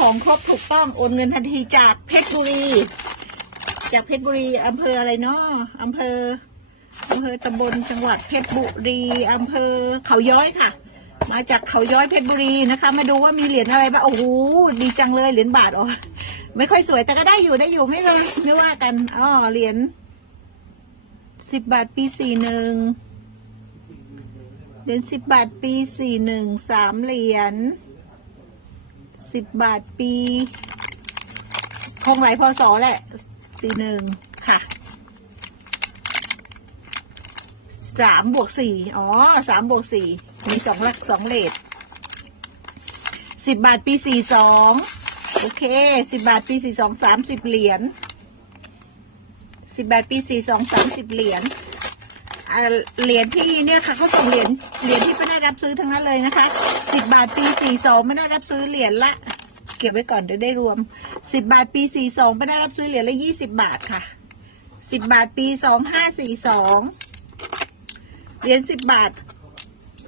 ของครบถูกต้อง โอนเงินทันทีจากเพชรบุรี จากเพชรบุรีอำเภออะไรเนาะอำเภออำเภอตำบลจังหวัดเพชรบุรีอำเภอเขาย้อยค่ะ มาจากเขาย้อยเพชรบุรีนะคะ มาดูว่ามีเหรียญอะไรบ้างโอ้โหดีจังเลยเหรียญบาทอ๋อไม่ค่อยสวยแต่ก็ได้อยู่ได้อยู่ไม่เลยไม่ว่ากันอ๋อเหรียญสิบบาทปีสี่หนึ่งเหรียญสิบบาทปีสี่หนึ่งสามเหรียญ สิบบาทปี คงไหลพศแหละสี่หนึ่งค่ะสามบวกสี่อ๋อสามบวกสี่มีสองหลักสองเลทสิบบาทปีสี่สองโอเคสิบบาทปีสี่สองสามสิบเหรียญสิบบาทปีสี่สองสามสิบเหรียญ เหรียญที่เนี่ยค่ะเขาส่งเหรียญเหรียญที่ไม่ได้รับซื้อทั้งนั้นเลยนะคะสิบบาทปีสี่สองไม่ได้รับซื้อเหรียญละ เก็บไว้ก่อนเดี๋ยวได้รวมสิบบาทปีสี่สองไม่ได้รับซื้อเหรียญละยี่สิบบาทค่ะสิบบาทปีสองห้าสี่สองเหรียญสิบบาท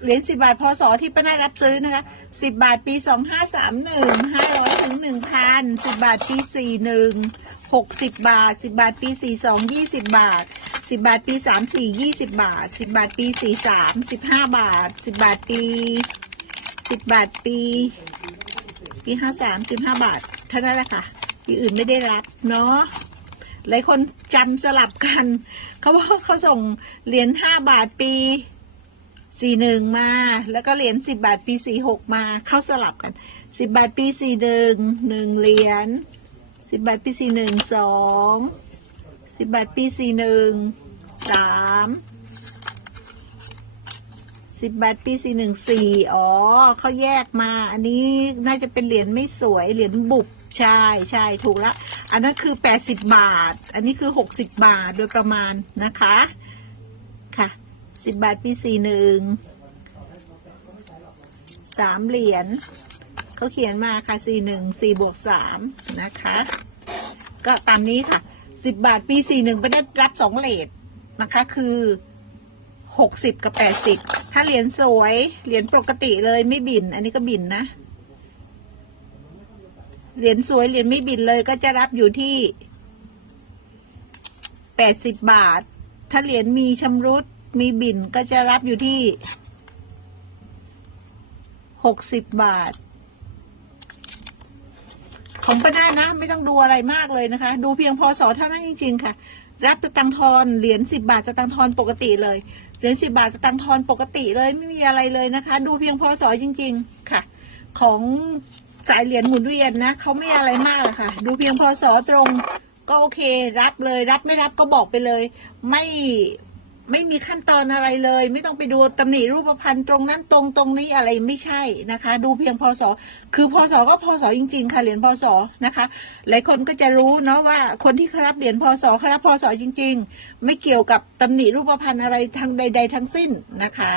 เหรียญสิบาทพศที่ป้านารับซื้อนะคะสิบบาทปีสองห้าสามหนึ่งห้าร้อยถึงหนึ่งพันสิบบาทปีสี่หนึ่งหกสิบบาทสิบบาทปีสี่สองยี่สิบบาท สิบบาทปีสามสี่ยี่สิบบาทสิบบาทปีสี่สามสิบห้าบาทสิบบาทปีสิบบาทปี ปีห้าสามสิบห้าบาทเท่านั้นแหละค่ะปีอื่นไม่ได้รับเนาะหลายคนจำสลับกัน เขาบอกว่าเขาส่งเหรียญห้าบาทปีสี่หนึ่งมา แล้วก็เหรียญสิบบาทปีสี่หกมา เข้าสลับกันสิบบาทปีสี่หนึ่งหนึ่งเหรียญสิบบาทปีสี่หนึ่งสอง สิบบาทปีสี่หนึ่งสามสิบบาทปีสี่หนึ่งสี่อ๋อเขาแยกมา อันนี้น่าจะเป็นเหรียญไม่สวยเหรียญบุบใช่ใช่ถูกแล้วอันนั้นคือแปดสิบบาท อันนี้คือหกสิบบาทโดยประมาณนะคะ ค่ะสิบบาทปีสี่หนึ่งสามเหรียญเขาเขียนมาค่ะสี่หนึ่งสี่บวกสามนะคะ ก็ตามนี้ค่ะ สิบบาทปีสี่หนึ่งไปได้รับสองเหรียญนะคะ คือหกสิบกับแปดสิบถ้าเหรียญสวยเหรียญปกติเลยไม่บิน อันนี้ก็บินนะเหรียญสวยเหรียญไม่บินเลยก็จะรับอยู่ที่แปดสิบบาท ถ้าเหรียญมีชำรุดมีบินก็จะรับอยู่ที่หกสิบบาท ของป้านานะ ไม่ต้องดูอะไรมากเลยนะคะ ดูเพียงพอสอเท่านั้นจริง ๆ ค่ะ รับสตังค์ทอนเหรียญสิบาทสตังค์ทอนปกติเลยเหรียญสิบาทสตังค์ทอนปกติเลยไม่มีอะไรเลยนะคะ ดูเพียงพอสอจริง ๆ ค่ะ ของสายเหรียญหมุนเวียนนะเขาไม่อะไรมากหรอกค่ะ ดูเพียงพอสอตรงก็โอเค รับเลย รับไม่รับก็บอกไปเลย ไม่ ไม่มีขั้นตอนอะไรเลย ไม่ต้องไปดูตำหนิรูปพันธ์ตรงนั้นตรงตรงนี้อะไรไม่ใช่นะคะ ดูเพียงพศคือพศก็พศจริง ๆ ค่ะเหรียญพศนะคะ หลายคนก็จะรู้เนาะว่าคนที่ครับเหรียญพศเขารับพศจริง ๆ ไม่เกี่ยวกับตำหนิรูปพันธ์อะไรทางใด ๆ ทั้งสิ้นนะคะ